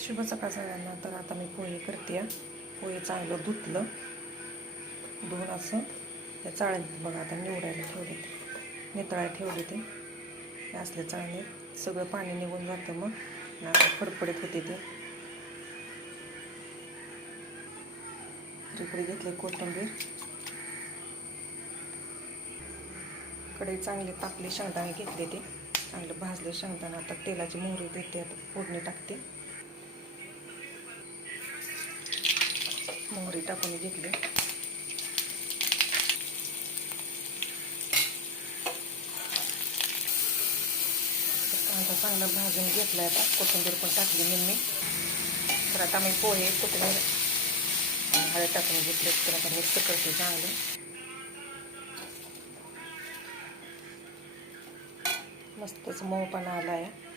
शुभ सकाळ सगळ्यांना. तर आता मी पोहे करते. पोहे चांगलं धुतलं, धुवून असं हे चाळण बघा आता निवडायला ठेवले, नितळायला ठेवले. ते असले चाळणे सगळं पाणी निघून जातं, मग आता फडफडीत होते ते. इकडे घेतले कोथिंबीर, कढई चांगली तापली, शेंगदाणे घेतले ते चांगले भाजले शेंगदाणे. आता तेलाची मोहरी देते, आता फोडणी टाकते. मोहरी टाकून घेतली. कांदा चांगला भाजून घेतला. आता कोथिंबीर पण टाकली निम्मी. तर आता मी पोहे, कोथिंबीर, हळद टाकून घेतले. तर आता मिक्स करते चांगलं. मस्तच मऊपणा आला आहे.